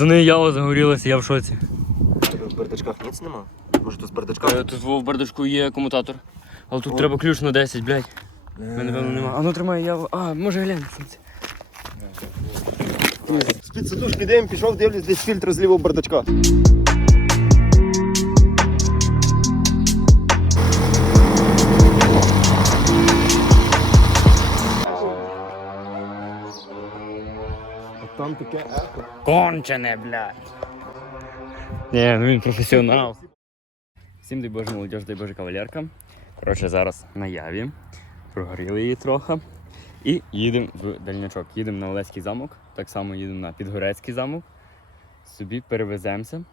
Пацани, ява загорілася, я в шоці. В бардачках ніц нема? Може тут з Е, бардачках? Тут в бардачку є комутатор. Але тут треба ключ на 10, блядь. Мене певно нема. А ну тримай я. А, може глянь. З-під сидушки йдемо, пішов, дивлюсь, десь фільтр з лівого бардачка. Там таке ехо. Кончене, блядь. Ні, ну він професіонал. Всім дай Боже, молодіж, дай Боже, кавалерка. Коротше, зараз на яві. Прогоріли її трохи. І їдемо в дальнячок. Їдемо на Олеський замок, так само їдемо на Підгорецький замок. Собі перевеземося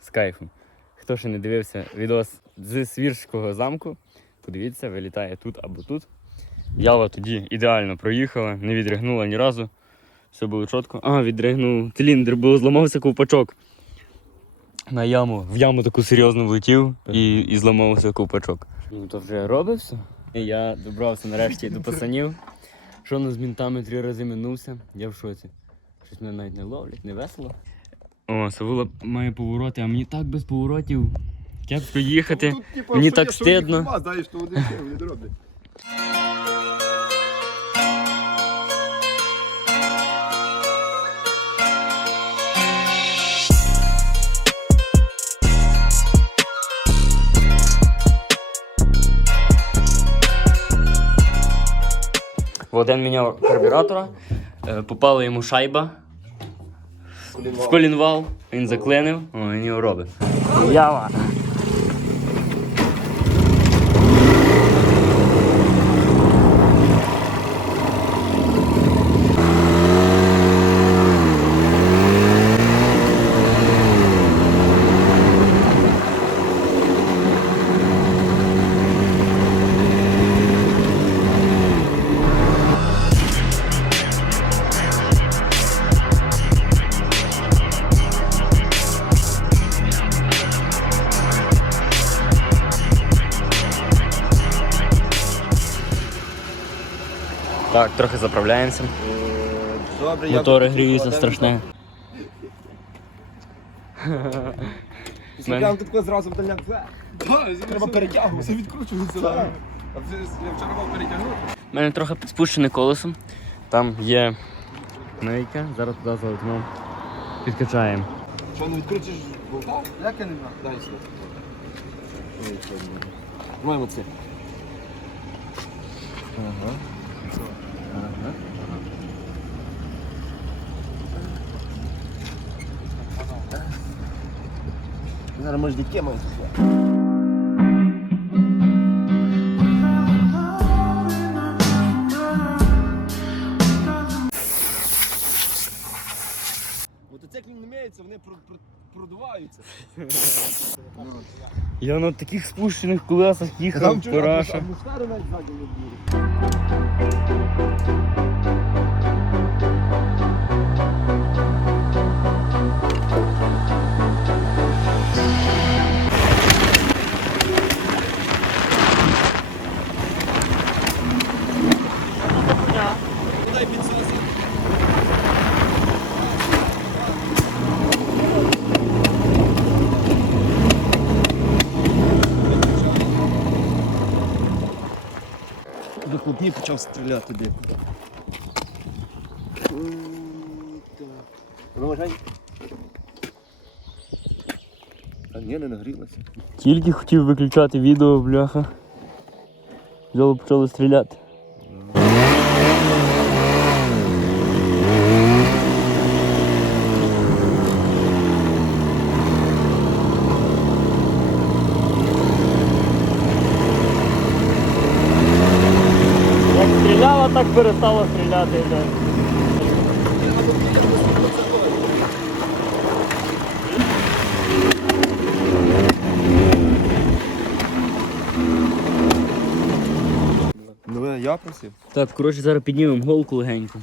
з кайфом. Хто ще не дивився відос з Свірського замку, подивіться, вилітає тут або тут. Ява тоді ідеально проїхала, не відригнула ні разу. Все було чітко. А, відригнув циліндр, бо зламався ковпачок. На яму, в яму таку серйозно влетів і, і зламався ковпачок. Ну то вже робився. Я добрався нарешті до пацанів. Що з мінтами три рази минувся, я в шоці. Щось мене навіть не ловлять, не весело. О, Савула має повороти, а мені так без поворотів. Кепсько їхати. Тут, типу, Мені що так стидно. Один міняв карбюратора, е, попала йому шайба в колінвал, він заклинив, він його робить. Ява. Так, трохи заправляємося. Добре, Мотори гріються страшне. Я тут зразу в. Треба перетягуватися, відкручуватися. А це я вчора мав перетягнути. У мене трохи підспущене колесо. Там є мийка, зараз туди залетимо. Підкачаємо. Що не відкрутиш болта? Як я не знаю? Дай сюди. Маємо це. Ага. Ага. Зараз може дітки мають. Мотоциклі не міється, вони про- про- продуваються. Я на таких спущених колесах їхав, параша. атмосфери навіть ззаді не буде. Почав стріляти дико. Ну. А ні, не нагрілася. Тільки хотів виключати відео, бляха. Взяли почали стріляти. Як стріляла, так перестала стріляти. Ну, я просив. Так, коротше, зараз піднімемо голку легенько.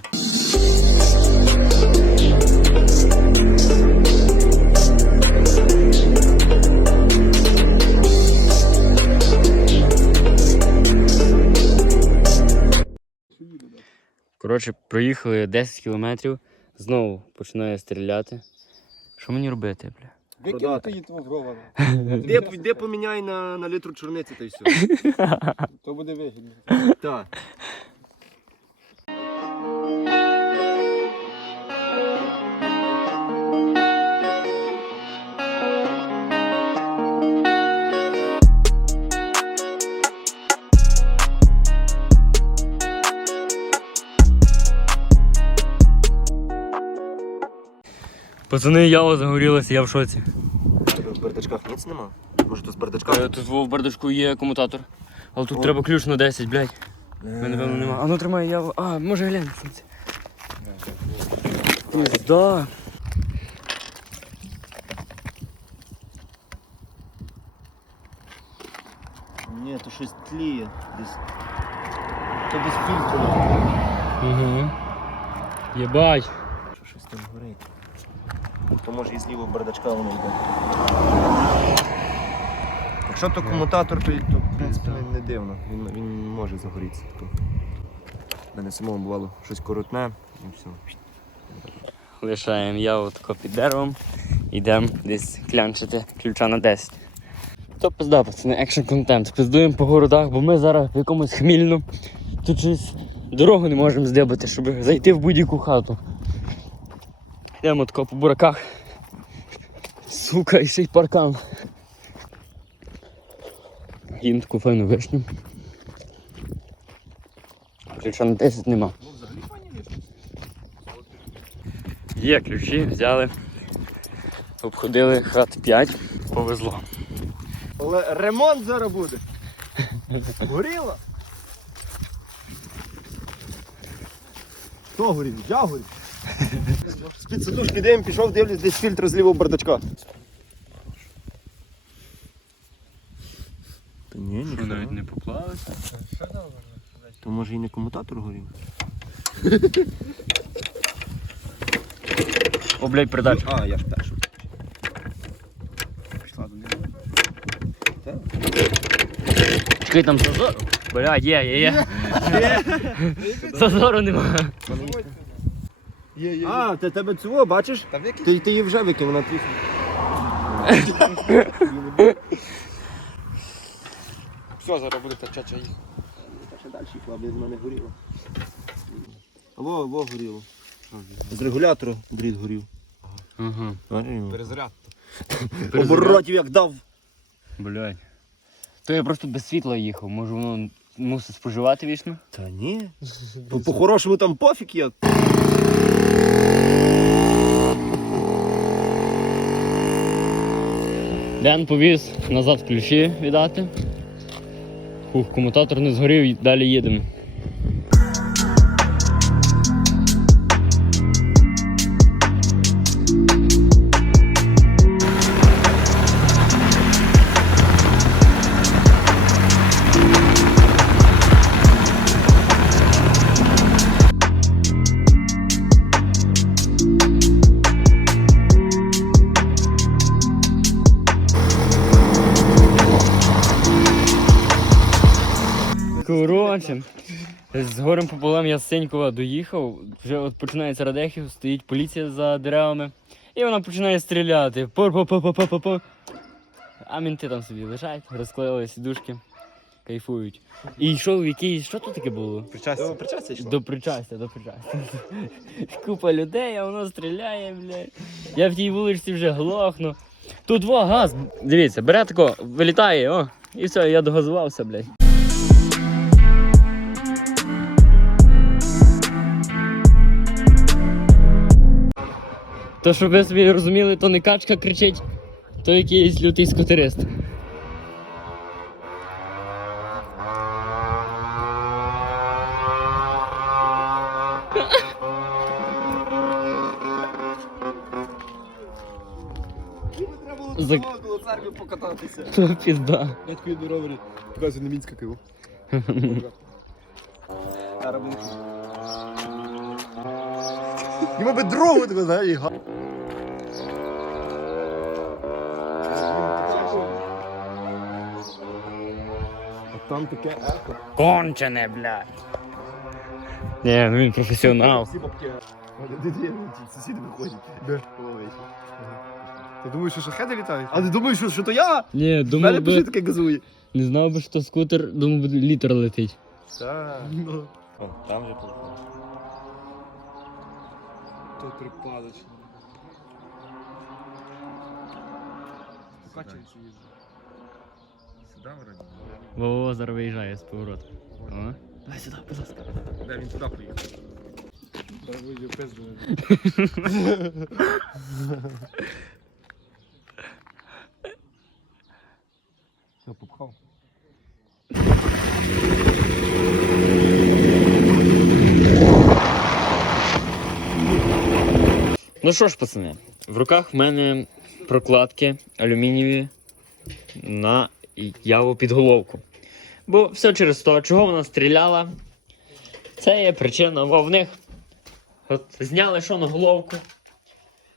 Проїхали 10 кілометрів, знову починає стріляти. Що мені робити, бля? Викинути її того дрова. Де, де поміняй на, на літру чорниці та й все. То буде вигідно. Так. Пацани, ява загорілася, я в шоці. В бардачках ніц нема? Може тут з бардачка? Е, Тут в бардачку є комутатор. Але тут треба ключ на 10, блядь. Мене напевно нема. А ну тримай, я. А, може глянь. це. Ні, то щось тліє. Десь. То без фільтру. Угу. Єбать. Що щось там горить. То може і з лівого бардачка воно йде. Якщо то комутатор, то, то в принципі не, не дивно. Він, він може загорітися. То. В Мене самому бувало щось коротне і все. Лишаємо яву тако під деревом. Йдемо десь клянчити ключа на 10. То пизда, пацани, екшн контент. Пиздуємо по городах, бо ми зараз в якомусь хмільну. Тут щось дорогу не можемо здибати, щоб зайти в будь-яку хату. Йдемо тако по бураках. Сука, і ще й паркан. Їм таку файну вишню. Ключа на 10 нема. Є ключі, взяли. Обходили хат 5, повезло. Але ремонт зараз буде. Горіло? Хто горів? Я горів. З-під сидушки дим, пішов, дивлюсь, десь фільтр з лівого бардачка. Та ні, ні. не поклалися. То може і не комутатор горів? О, блядь, передача. А, я ж перший. Пішла до неї. Чекай там зазор. Блядь, є, є, є. Зазору нема. Є, є. А, ти тебе цього, бачиш? Ти, ти її вже викинув на тріску. Все, зараз буде та чача їх. Та ще далі йшла, без мене горіло. Во, во горіло. З регулятору дріт горів. Ага. Перезаряд. Оборотів як дав. Блядь. То я просто без світла їхав, може воно мусить споживати вічно? Та ні. По- По-хорошому там пофіг є. Ден повіз назад ключі віддати. Хух, комутатор не згорів, далі їдемо. Коротше, з горем пополам я з Сенькова доїхав, вже от починається Радехів, стоїть поліція за деревами, і вона починає стріляти. Пор-по-по-по-по-по-по. А мінти там собі лежать, розклеїли сідушки, кайфують. І йшов якийсь, що тут таке було? Причастя. Причастя йшло. До причастя, до причастя. Купа людей, а воно стріляє, блядь. Я в тій вуличці вже глохну. Тут во газ, дивіться, бере тако, вилітає, о, і все, я догазувався, блядь. То, щоб ви собі розуміли, то не качка кричить, то якийсь лютий церкви покататися. То пізда. Я такий на ровері. Показую на мінська киво. Йому би другу тебе, знаєш, і га. А там таке ехо. Кончене, блядь. Ні, ну він професіонал. Всі бабки. Сусіди виходять. Де? Ти думаєш, що шахеди літають? А ти думаєш, що, що то я? Ні, У думав мене пиши би, таке газує. не знав би, що скутер, думав би, літер летить. Так. Ну. О, там же телефон. То припадочно. Покачується їжджу. Сюди вроді. Во-во, зараз виїжджає з повороту. Давай сюди, будь ласка. Де він туди поїхав? Вийде пизду. Все, попхав. Ну що ж, пацани, в руках в мене прокладки алюмінієві на яву підголовку. Бо все через то, чого вона стріляла, це є причина, бо в них от зняли що на головку.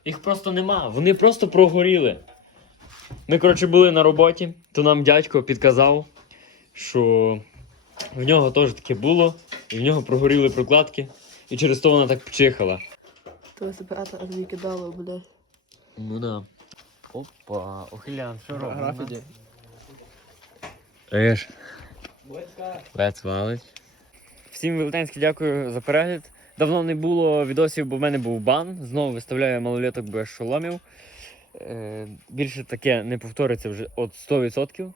Їх просто нема, вони просто прогоріли. Ми, коротше, були на роботі, то нам дядько підказав, що в нього теж таке було, і в нього прогоріли прокладки, і через то вона так пчихала. То себе ата аж кидало, бля. Ну да. Опа, охилян, що робимо? Графіді. Еш. Лец валить. Всім велетенське дякую за перегляд. Давно не було відосів, бо в мене був бан. Знову виставляю малолеток без шоломів. Е, більше таке не повториться вже от 100%.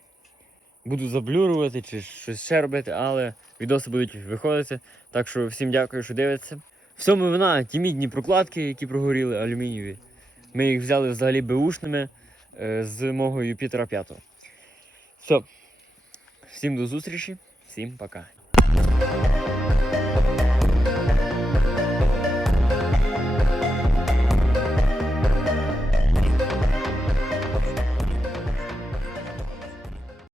Буду заблюрувати чи щось ще робити, але відоси будуть виходити. Так що всім дякую, що дивитеся. Всьому вина ті мідні прокладки, які прогоріли, алюмінієві. Ми їх взяли взагалі беушними е, з мого Юпітера 5. Все. Всім до зустрічі, всім пока.